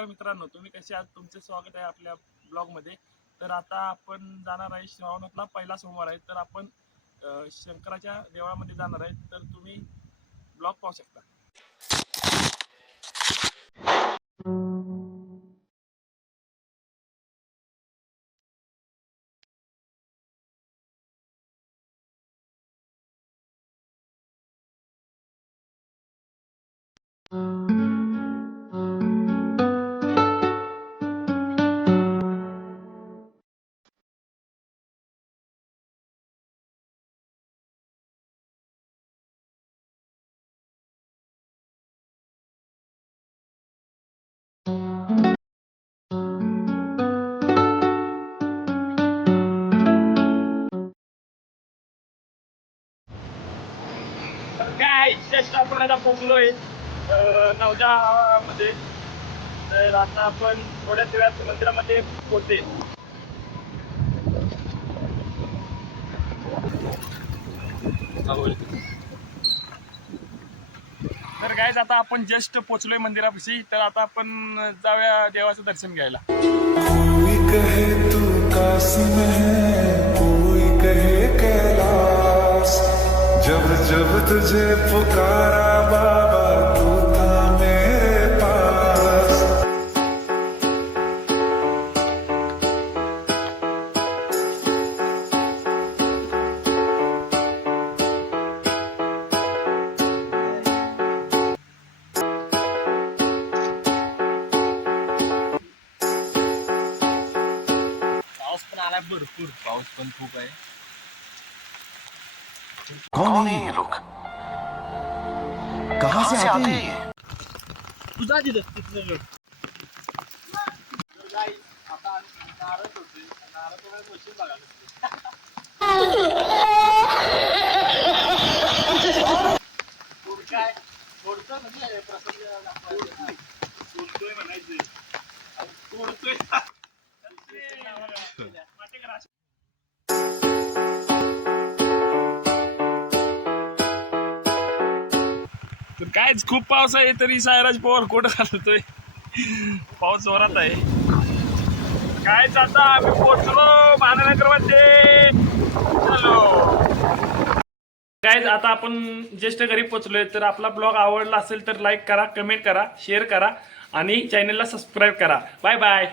नमस्कार मित्रांनो, तुम्ही कसे आहात? तुमचे स्वागत आहे आपल्या ब्लॉगमध्ये. तर आता आपण जाणार आहे, श्रावणातला पहिला सोमवार आहे, तर आपण शंकराच्या देवळामध्ये जाणार आहे. तर तुम्ही ब्लॉग पाहू शकता. तर काय जस्ट आपण आता पोहोचलोय नवजामध्ये. तर आता आपण थोड्याच वेळात मंदिरामध्ये पोहोचेल. तर काय आता आपण जस्ट पोहोचलोय मंदिरापाशी. तर आता आपण जाऊया देवाचं दर्शन घ्यायला. कोई कहे तू कासिम है, कोई कहे कैलाश, जब जब तुझे पुकारा बाबा तू था मेरे पास. पाऊस पण आलाय, भरपूर पाऊस पण खूप आहे. कौन है ये लोग? कहां से आते हैं ये? तुझा तिथं आता नारळ होते, नारळ थोडं गोष्टी बघायला. काय थोडतं म्हणजे प्रसंग सोडतोय म्हणायचं, सोडतोय. तर कायच खूप पाऊस आहे, तरी सायराज पवार कोट घालतोय. पाऊस जोरात आहे. कायच आता आम्ही पोहोचलो महानगरमध्ये. चलो गाईज, आता आपण जस्ट घरी पोहोचलोय. तर आपला ब्लॉग आवडला असेल तर लाईक करा, कमेंट करा, शेअर करा आणि चॅनलला सबस्क्राईब करा. Bye bye.